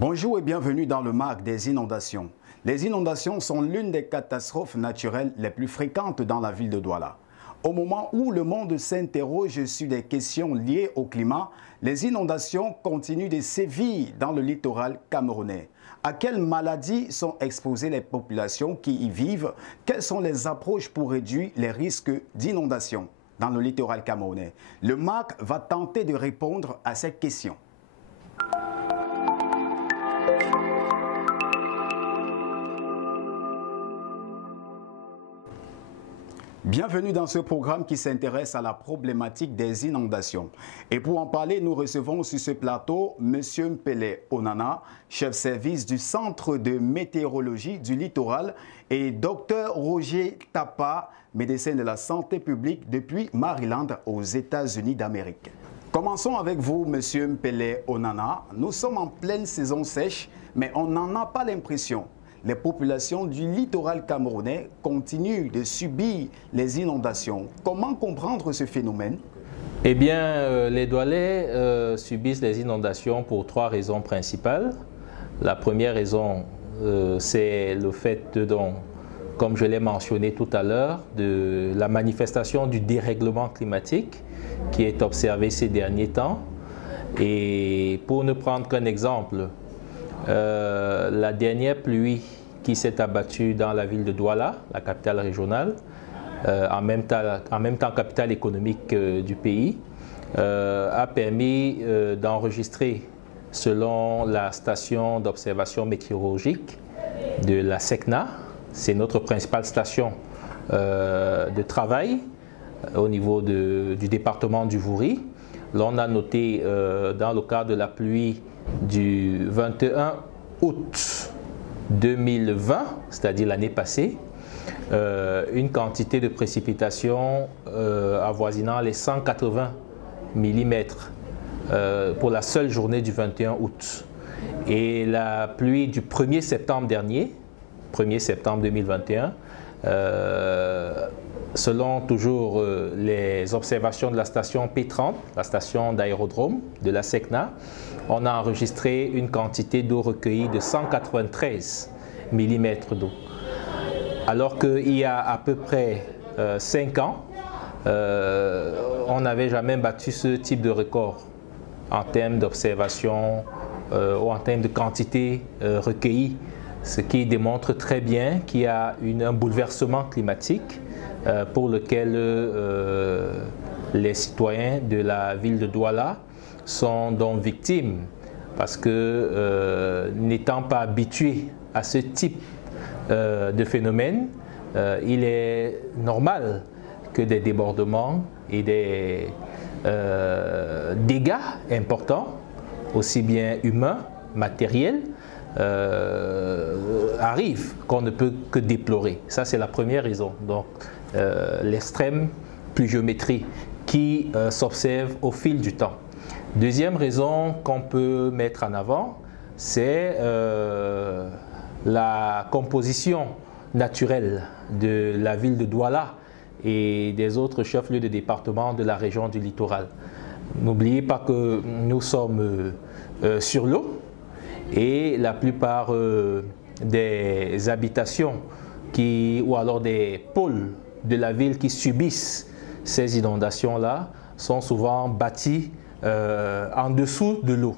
Bonjour et bienvenue dans le MAC des inondations. Les inondations sont l'une des catastrophes naturelles les plus fréquentes dans la ville de Douala. Au moment où le monde s'interroge sur des questions liées au climat, les inondations continuent de sévir dans le littoral camerounais. À quelles maladies sont exposées les populations qui y vivent? Quelles sont les approches pour réduire les risques d'inondation dans le littoral camerounais? Le MAC va tenter de répondre à ces questions. Bienvenue dans ce programme qui s'intéresse à la problématique des inondations. Et pour en parler, nous recevons sur ce plateau M. Mpele Onana, chef service du Centre de météorologie du littoral, et Dr Roger Tapa, médecin de la santé publique depuis Maryland aux États-Unis d'Amérique. Commençons avec vous, M. Mpele Onana. Nous sommes en pleine saison sèche, mais on n'en a pas l'impression. Les populations du littoral camerounais continuent de subir les inondations. Comment comprendre ce phénomène? Eh bien, les Doualais subissent les inondations pour trois raisons principales. La première raison, c'est le fait, comme je l'ai mentionné tout à l'heure, de la manifestation du dérèglement climatique qui est observé ces derniers temps. Et pour ne prendre qu'un exemple, la dernière pluie qui s'est abattue dans la ville de Douala, la capitale régionale, en même temps capitale économique du pays, a permis d'enregistrer, selon la station d'observation météorologique de la SECNA, c'est notre principale station de travail au niveau du département du Vouri. L'on a noté dans le cadre de la pluie du 21 août 2020, c'est-à-dire l'année passée, une quantité de précipitations avoisinant les 180 mm pour la seule journée du 21 août. Et la pluie du 1er septembre dernier, 1er septembre 2021, selon toujours les observations de la station P30, la station d'aérodrome de la SECNA, on a enregistré une quantité d'eau recueillie de 193 mm d'eau. Alors qu'il y a à peu près 5 ans, on n'avait jamais battu ce type de record en termes d'observation ou en termes de quantité recueillie, ce qui démontre très bien qu'il y a un bouleversement climatique pour lequel les citoyens de la ville de Douala sont donc victimes, parce que n'étant pas habitués à ce type de phénomène, il est normal que des débordements et des dégâts importants, aussi bien humains, matériels, arrivent, qu'on ne peut que déplorer. Ça, c'est la première raison. Donc, l'extrême pluviométrie qui s'observe au fil du temps. Deuxième raison qu'on peut mettre en avant, c'est la composition naturelle de la ville de Douala et des autres chefs-lieux de département de la région du littoral. N'oubliez pas que nous sommes sur l'eau et la plupart des habitations ou alors des pôles de la ville qui subissent ces inondations-là sont souvent bâtis en dessous de l'eau.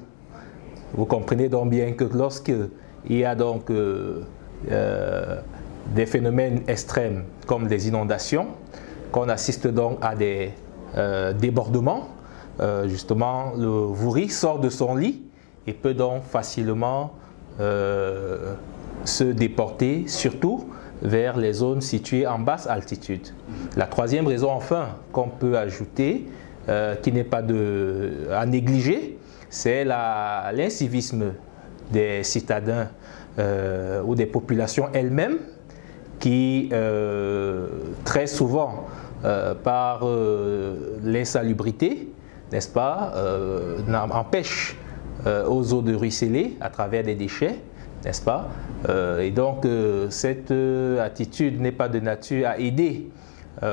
Vous comprenez donc bien que lorsqu'il y a donc des phénomènes extrêmes comme des inondations, qu'on assiste donc à des débordements, justement le Vouri sort de son lit et peut donc facilement se déporter, surtout vers les zones situées en basse altitude. La troisième raison enfin qu'on peut ajouter, qui n'est pas à négliger, c'est l'incivisme des citadins ou des populations elles-mêmes qui, très souvent, par l'insalubrité, n'est-ce pas, empêchent aux eaux de ruisseler à travers des déchets, n'est-ce pas? Et donc, cette attitude n'est pas de nature à aider,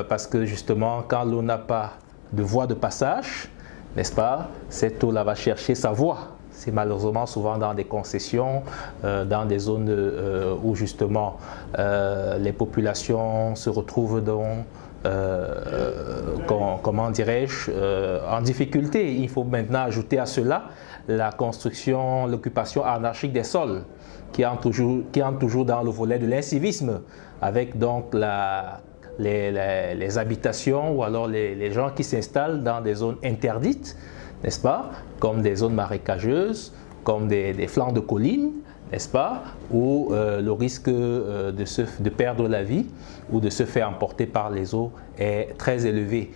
parce que justement, quand l'eau n'a pas de voie de passage, n'est-ce pas, cette eau-là va chercher sa voie, C'est malheureusement souvent dans des concessions, dans des zones où justement les populations se retrouvent dans, comment dirais-je, en difficulté. Il faut maintenant ajouter à cela la construction, l'occupation anarchique des sols qui entre toujours dans le volet de l'incivisme, avec donc les habitations ou alors les gens qui s'installent dans des zones interdites, n'est-ce pas, comme des zones marécageuses, comme des flancs de collines, n'est-ce pas, où le risque de perdre la vie ou de se faire emporter par les eaux est très élevé.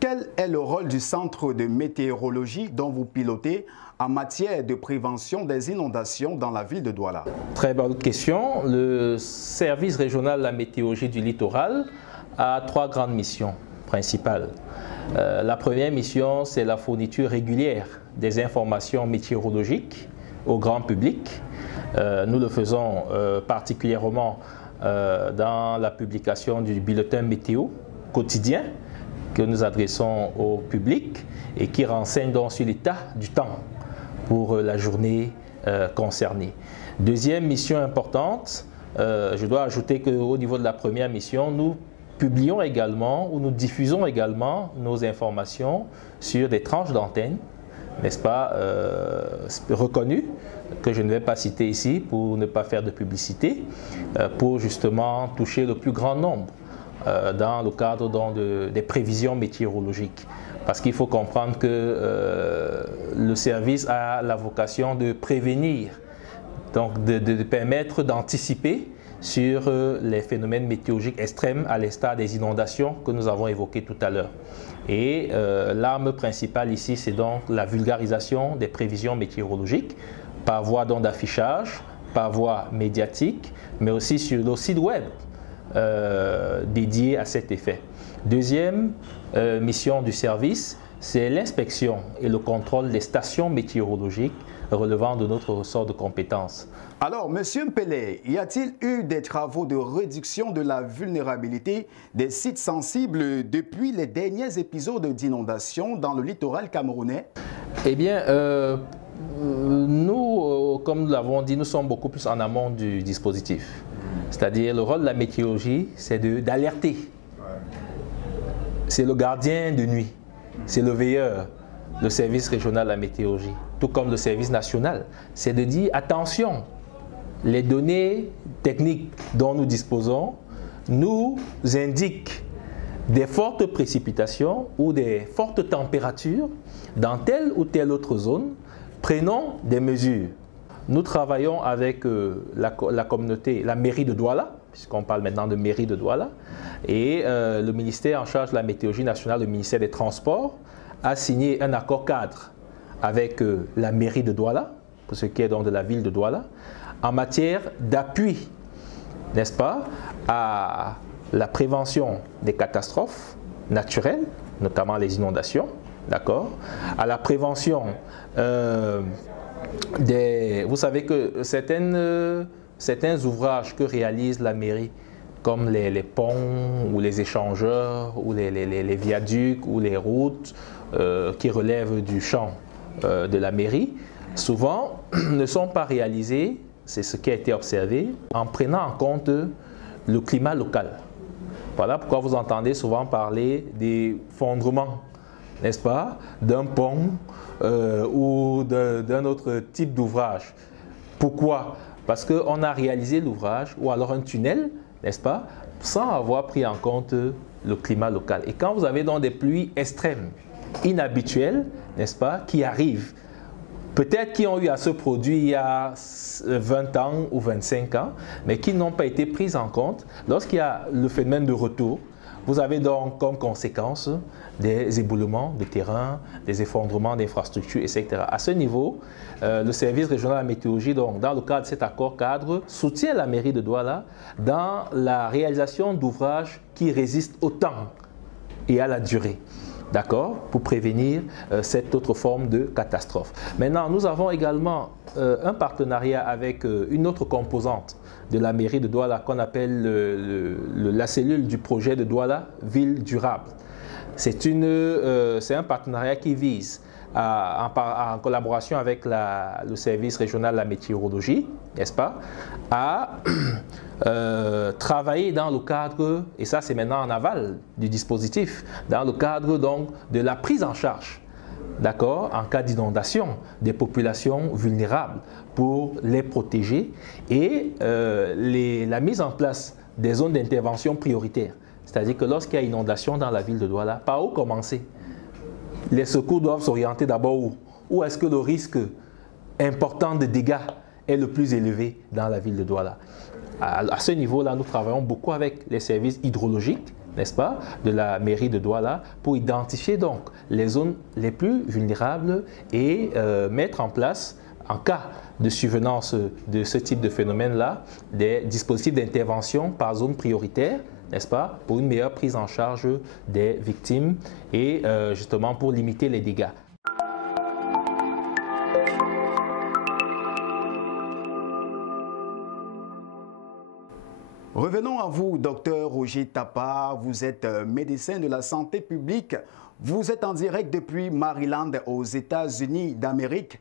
Quel est le rôle du centre de météorologie dont vous pilotez en matière de prévention des inondations dans la ville de Douala? Très bonne question. Le service régional de la météorologie du littoral a 3 grandes missions principales. La première mission, c'est la fourniture régulière des informations météorologiques au grand public. Nous le faisons particulièrement dans la publication du bulletin météo quotidien que nous adressons au public et qui renseigne donc sur l'état du temps pour la journée concernée. Deuxième mission importante, je dois ajouter qu'au niveau de la première mission, nous publions également ou nous diffusons également nos informations sur des tranches d'antenne, n'est-ce pas, reconnues, que je ne vais pas citer ici pour ne pas faire de publicité, pour justement toucher le plus grand nombre dans le cadre des prévisions météorologiques. Parce qu'il faut comprendre que le service a la vocation de prévenir, donc de permettre d'anticiper sur les phénomènes météorologiques extrêmes à l'instar des inondations que nous avons évoquées tout à l'heure. Et l'arme principale ici, c'est donc la vulgarisation des prévisions météorologiques par voie d'affichage, par voie médiatique, mais aussi sur le site web dédié à cet effet. Deuxième mission du service, c'est l'inspection et le contrôle des stations météorologiques relevant de notre ressort de compétences. Alors, Monsieur Mpele, y a-t-il eu des travaux de réduction de la vulnérabilité des sites sensibles depuis les derniers épisodes d'inondation dans le littoral camerounais? Eh bien, nous, comme nous l'avons dit, nous sommes beaucoup plus en amont du dispositif. C'est-à-dire, le rôle de la météorologie, c'est d'alerter. C'est le gardien de nuit, c'est le veilleur, le service régional de la météorologie, tout comme le service national. C'est de dire, attention, les données techniques dont nous disposons nous indiquent des fortes précipitations ou des fortes températures dans telle ou telle autre zone. Prenons des mesures. Nous travaillons avec la communauté, la mairie de Douala, puisqu'on parle maintenant de mairie de Douala, et le ministère en charge de la météorologie nationale, le ministère des Transports, a signé un accord cadre avec la mairie de Douala, pour ce qui est donc de la ville de Douala, en matière d'appui, n'est-ce pas, à la prévention des catastrophes naturelles, notamment les inondations, d'accord, à la prévention vous savez que certains ouvrages que réalise la mairie, comme les ponts ou les échangeurs ou les viaducs ou les routes qui relèvent du champ de la mairie, souvent ne sont pas réalisés, c'est ce qui a été observé, en prenant en compte le climat local. Voilà pourquoi vous entendez souvent parler des fondements, n'est-ce pas, d'un pont ou d'un autre type d'ouvrage. Pourquoi? Parce qu'on a réalisé l'ouvrage ou alors un tunnel, n'est-ce pas, sans avoir pris en compte le climat local. Et quand vous avez donc des pluies extrêmes, inhabituelles, n'est-ce pas, qui arrivent, peut-être qui ont eu à se produire il y a 20 ans ou 25 ans, mais qui n'ont pas été prises en compte, lorsqu'il y a le phénomène de retour, vous avez donc comme conséquence des éboulements de terrain, des effondrements d'infrastructures, etc. À ce niveau, le service régional de la météorologie, donc, dans le cadre de cet accord cadre, soutient la mairie de Douala dans la réalisation d'ouvrages qui résistent au temps et à la durée, d'accord, pour prévenir cette autre forme de catastrophe. Maintenant, nous avons également un partenariat avec une autre composante de la mairie de Douala qu'on appelle la cellule du projet de Douala, ville durable. C'est un partenariat qui vise en collaboration avec le service régional de la météorologie, n'est-ce pas, à travailler dans le cadre, et ça c'est maintenant en aval du dispositif, dans le cadre donc de la prise en charge, d'accord, en cas d'inondation des populations vulnérables pour les protéger et la mise en place des zones d'intervention prioritaires. C'est-à-dire que lorsqu'il y a inondation dans la ville de Douala, par où commencer? Les secours doivent s'orienter d'abord où? Où est-ce que le risque important de dégâts est le plus élevé dans la ville de Douala? À ce niveau-là, nous travaillons beaucoup avec les services hydrologiques, n'est-ce pas, de la mairie de Douala pour identifier donc les zones les plus vulnérables et mettre en place, en cas de survenance de ce type de phénomène-là, des dispositifs d'intervention par zone prioritaire, n'est-ce pas, pour une meilleure prise en charge des victimes et justement pour limiter les dégâts. Revenons à vous, docteur Roger Tapa. Vous êtes médecin de la santé publique. Vous êtes en direct depuis Maryland, aux États-Unis d'Amérique.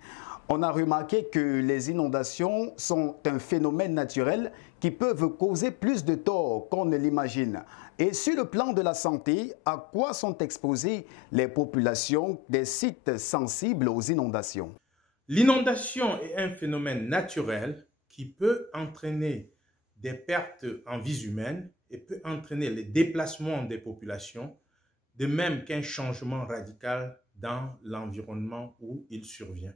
On a remarqué que les inondations sont un phénomène naturel qui peuvent causer plus de tort qu'on ne l'imagine. Et sur le plan de la santé, à quoi sont exposées les populations des sites sensibles aux inondations? L'inondation est un phénomène naturel qui peut entraîner des pertes en vies humaines et peut entraîner le déplacement des populations, de même qu'un changement radical dans l'environnement où il survient.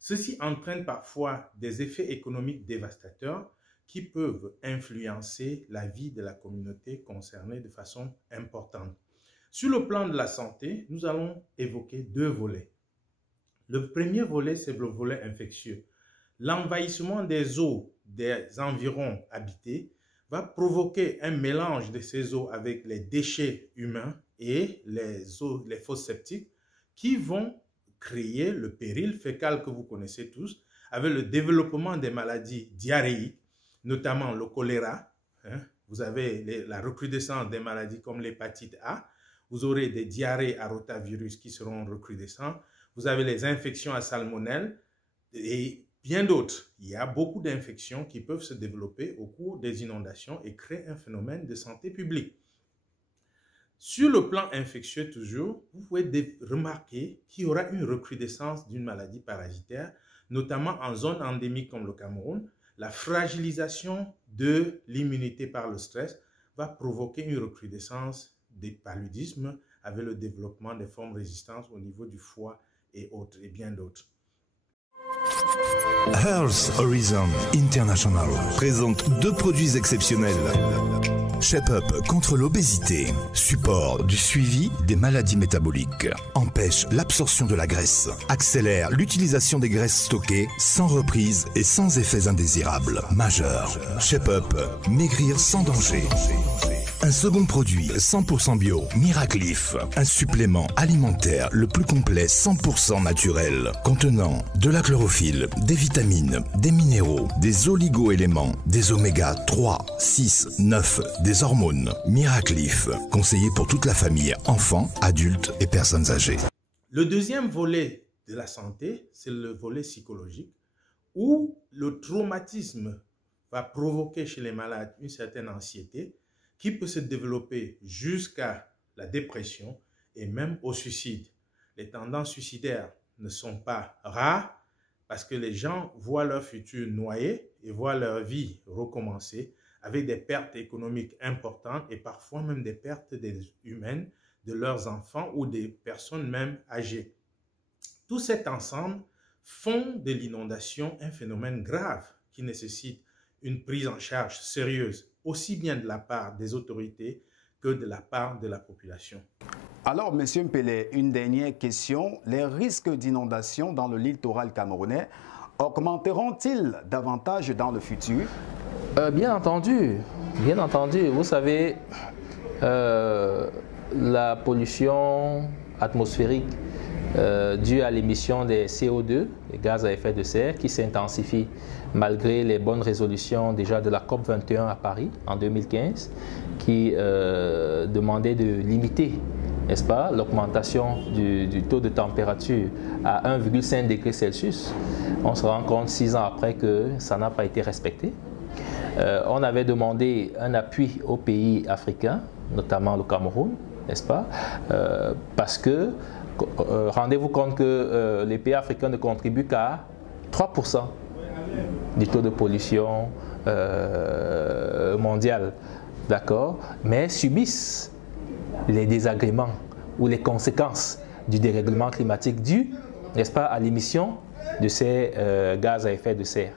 Ceci entraîne parfois des effets économiques dévastateurs qui peuvent influencer la vie de la communauté concernée de façon importante. Sur le plan de la santé, nous allons évoquer deux volets. Le premier volet, c'est le volet infectieux. L'envahissement des eaux des environs habités va provoquer un mélange de ces eaux avec les déchets humains et les fosses septiques qui vont créer le péril fécal que vous connaissez tous, avec le développement des maladies diarrhéiques, notamment le choléra. Vous avez la recrudescence des maladies comme l'hépatite A. Vous aurez des diarrhées à rotavirus qui seront recrudescentes. Vous avez les infections à salmonelle et bien d'autres. Il y a beaucoup d'infections qui peuvent se développer au cours des inondations et créer un phénomène de santé publique. Sur le plan infectieux toujours, vous pouvez remarquer qu'il y aura une recrudescence d'une maladie parasitaire, notamment en zone endémique comme le Cameroun. La fragilisation de l'immunité par le stress va provoquer une recrudescence des paludismes avec le développement des formes résistantes au niveau du foie et autres, et bien d'autres. Health Horizon International présente deux produits exceptionnels. Shape-Up contre l'obésité, support du suivi des maladies métaboliques, empêche l'absorption de la graisse, accélère l'utilisation des graisses stockées sans reprise et sans effets indésirables majeurs. Shape-Up, maigrir sans danger. Un second produit 100% bio, Miracleaf, un supplément alimentaire le plus complet 100% naturel, contenant de la chlorophylle, des vitamines, des minéraux, des oligo-éléments, des oméga 3, 6, 9, des hormones. Miracleaf, conseillé pour toute la famille, enfants, adultes et personnes âgées. Le deuxième volet de la santé, c'est le volet psychologique, où le traumatisme va provoquer chez les malades une certaine anxiété, qui peut se développer jusqu'à la dépression et même au suicide. Les tendances suicidaires ne sont pas rares parce que les gens voient leur futur noyé et voient leur vie recommencer avec des pertes économiques importantes et parfois même des pertes humaines de leurs enfants ou des personnes même âgées. Tout cet ensemble font de l'inondation un phénomène grave qui nécessite une prise en charge sérieuse, aussi bien de la part des autorités que de la part de la population. Alors, M. Mpele, une dernière question. Les risques d'inondation dans le littoral camerounais augmenteront-ils davantage dans le futur? Bien entendu. Vous savez, la pollution atmosphérique due à l'émission des CO2, les gaz à effet de serre, qui s'intensifie malgré les bonnes résolutions déjà de la COP21 à Paris en 2015, qui demandait de limiter n'est-ce pas, l'augmentation du taux de température à 1,5 degré Celsius, on se rend compte 6 ans après que ça n'a pas été respecté. On avait demandé un appui aux pays africains, notamment le Cameroun, n'est-ce pas, parce que rendez-vous compte que les pays africains ne contribuent qu'à 3% du taux de pollution mondial, d'accord, mais subissent les désagréments ou les conséquences du dérèglement climatique dû, n'est-ce pas, à l'émission de ces gaz à effet de serre.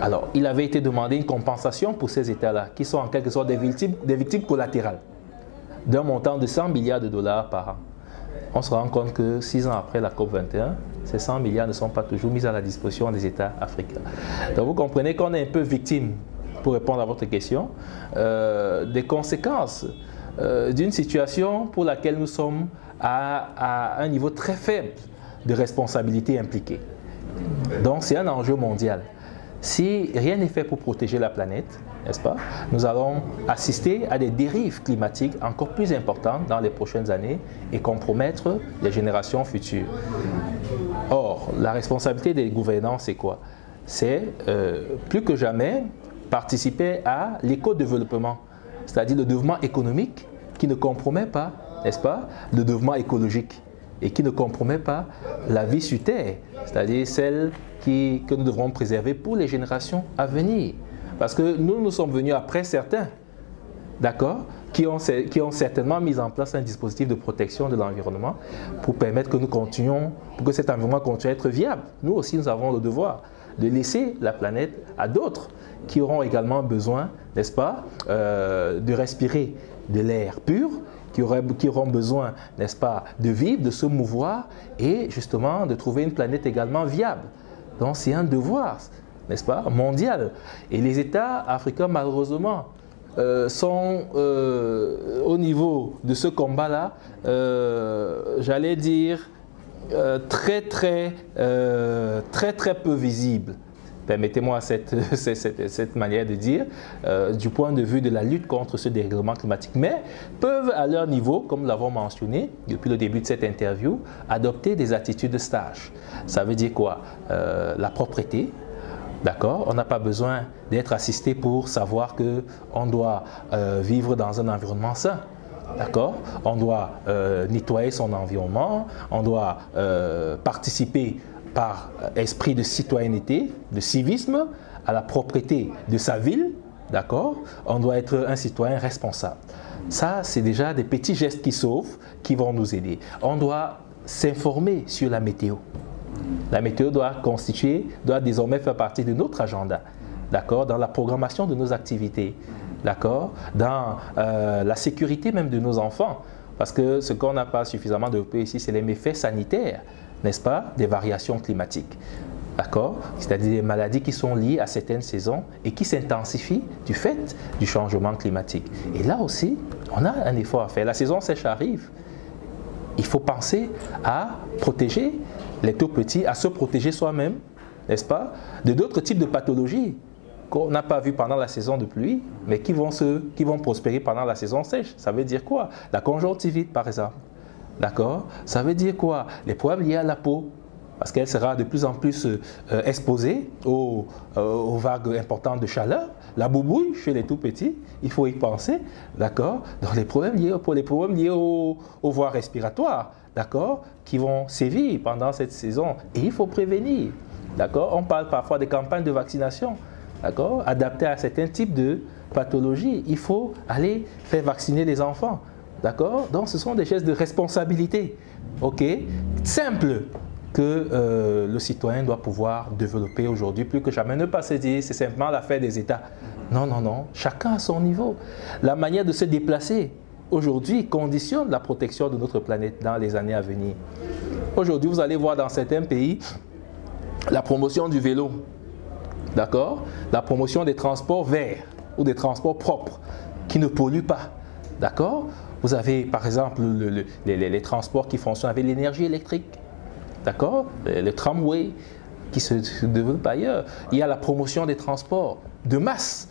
Alors, il avait été demandé une compensation pour ces États-là, qui sont en quelque sorte des victimes collatérales, d'un montant de 100 milliards de dollars par an. On se rend compte que 6 ans après la COP21, ces 100 milliards ne sont pas toujours mis à la disposition des États africains. Donc vous comprenez qu'on est un peu victime, pour répondre à votre question, des conséquences d'une situation pour laquelle nous sommes à un niveau très faible de responsabilité impliquée. Donc c'est un enjeu mondial. Si rien n'est fait pour protéger la planète, n'est-ce pas, nous allons assister à des dérives climatiques encore plus importantes dans les prochaines années et compromettre les générations futures. Or, la responsabilité des gouvernants, c'est quoi? C'est plus que jamais participer à l'éco-développement, c'est-à-dire le développement économique qui ne compromet pas, n'est-ce pas, le développement écologique et qui ne compromet pas la vie sur Terre, c'est-à-dire celle que nous devrons préserver pour les générations à venir. Parce que nous sommes venus après certains, d'accord, qui ont certainement mis en place un dispositif de protection de l'environnement pour permettre que nous continuions, pour que cet environnement continue à être viable. Nous aussi, nous avons le devoir de laisser la planète à d'autres qui auront également besoin, n'est-ce pas, de respirer de l'air pur, qui auront besoin, n'est-ce pas, de vivre, de se mouvoir et justement de trouver une planète également viable. Donc c'est un devoir, n'est-ce pas, mondial. Et les États africains, malheureusement, sont au niveau de ce combat-là, j'allais dire, très peu visibles. Permettez-moi cette manière de dire, du point de vue de la lutte contre ce dérèglement climatique, mais peuvent à leur niveau, comme nous l'avons mentionné depuis le début de cette interview, adopter des attitudes de sage. Ça veut dire quoi? La propreté, d'accord? On n'a pas besoin d'être assisté pour savoir qu'on doit vivre dans un environnement sain. D'accord? On doit nettoyer son environnement, on doit participer par esprit de citoyenneté, de civisme, à la propreté de sa ville, d'accord? On doit être un citoyen responsable. Ça, c'est déjà des petits gestes qui sauvent, qui vont nous aider. On doit s'informer sur la météo. La météo doit désormais faire partie de notre agenda, d'accord? Dans la programmation de nos activités, d'accord? Dans la sécurité même de nos enfants, parce que ce qu'on n'a pas suffisamment développé ici, c'est les méfaits sanitaires, n'est-ce pas, des variations climatiques, d'accord? C'est-à-dire des maladies qui sont liées à certaines saisons et qui s'intensifient du fait du changement climatique. Et là aussi, on a un effort à faire. La saison sèche arrive. Il faut penser à protéger les tout petits, à se protéger soi-même, n'est-ce pas, de d'autres types de pathologies qu'on n'a pas vues pendant la saison de pluie, mais qui vont prospérer pendant la saison sèche. Ça veut dire quoi? La conjonctivite, par exemple. D'accord? Ça veut dire quoi? Les problèmes liés à la peau, parce qu'elle sera de plus en plus exposée aux vagues importantes de chaleur. La boubouille chez les tout petits, il faut y penser, d'accord? Donc les problèmes liés aux voies respiratoires, d'accord, qui vont sévir pendant cette saison. Et il faut prévenir, d'accord? On parle parfois des campagnes de vaccination, d'accord, adaptées à certains types de pathologies. Il faut aller faire vacciner les enfants. D'accord? Donc, ce sont des gestes de responsabilité, ok, simples, que le citoyen doit pouvoir développer aujourd'hui plus que jamais. Ne pas se dire, c'est simplement l'affaire des États. Non, non, non. Chacun à son niveau. La manière de se déplacer, aujourd'hui, conditionne la protection de notre planète dans les années à venir. Aujourd'hui, vous allez voir dans certains pays la promotion du vélo, d'accord? La promotion des transports verts ou des transports propres qui ne polluent pas, d'accord? Vous avez par exemple les transports qui fonctionnent avec l'énergie électrique, d'accord? Le tramway qui se développe ailleurs. Il y a la promotion des transports de masse,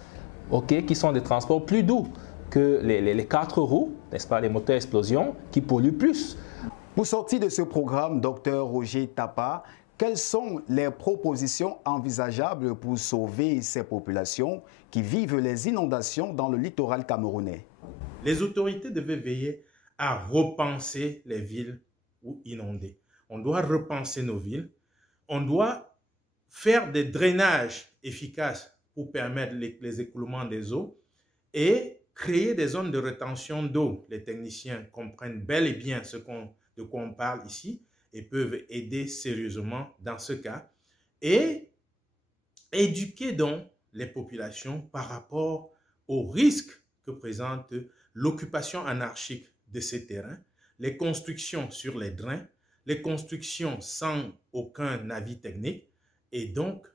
ok, qui sont des transports plus doux, que les 4 roues, n'est-ce pas, les moteurs à explosion, qui polluent plus. Pour sortir de ce programme, Dr Roger Tapa, quelles sont les propositions envisageables pour sauver ces populations qui vivent les inondations dans le littoral camerounais? Les autorités devaient veiller à repenser les villes inondées. On doit repenser nos villes. On doit faire des drainages efficaces pour permettre les écoulements des eaux et créer des zones de rétention d'eau. Les techniciens comprennent bel et bien de quoi on parle ici et peuvent aider sérieusement dans ce cas. Et éduquer donc les populations par rapport aux risques que présente l'occupation anarchique de ces terrains, les constructions sur les drains, les constructions sans aucun avis technique et donc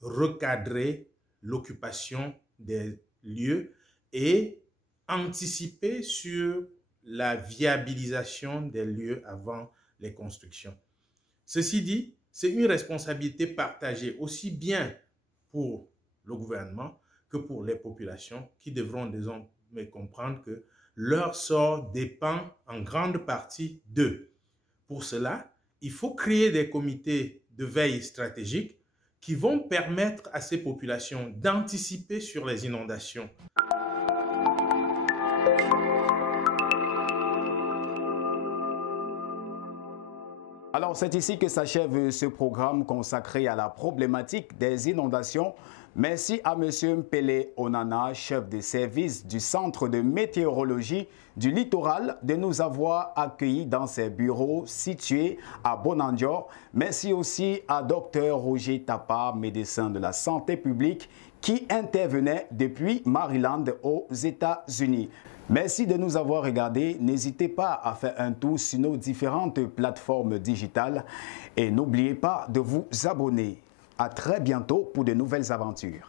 recadrer l'occupation des lieux et anticiper sur la viabilisation des lieux avant les constructions. Ceci dit, c'est une responsabilité partagée aussi pour le gouvernement que pour les populations qui devront désormais comprendre que leur sort dépend en grande partie d'eux. Pour cela, il faut créer des comités de veille stratégique qui vont permettre à ces populations d'anticiper sur les inondations. Alors, c'est ici que s'achève ce programme consacré à la problématique des inondations. Merci à M. Mpele Onana, chef de service du Centre de météorologie du littoral, de nous avoir accueillis dans ses bureaux situés à Bonandior. Merci aussi à Dr Roger Tapa, médecin de la santé publique, qui intervenait depuis Maryland aux États-Unis. Merci de nous avoir regardés. N'hésitez pas à faire un tour sur nos différentes plateformes digitales et n'oubliez pas de vous abonner. À très bientôt pour de nouvelles aventures.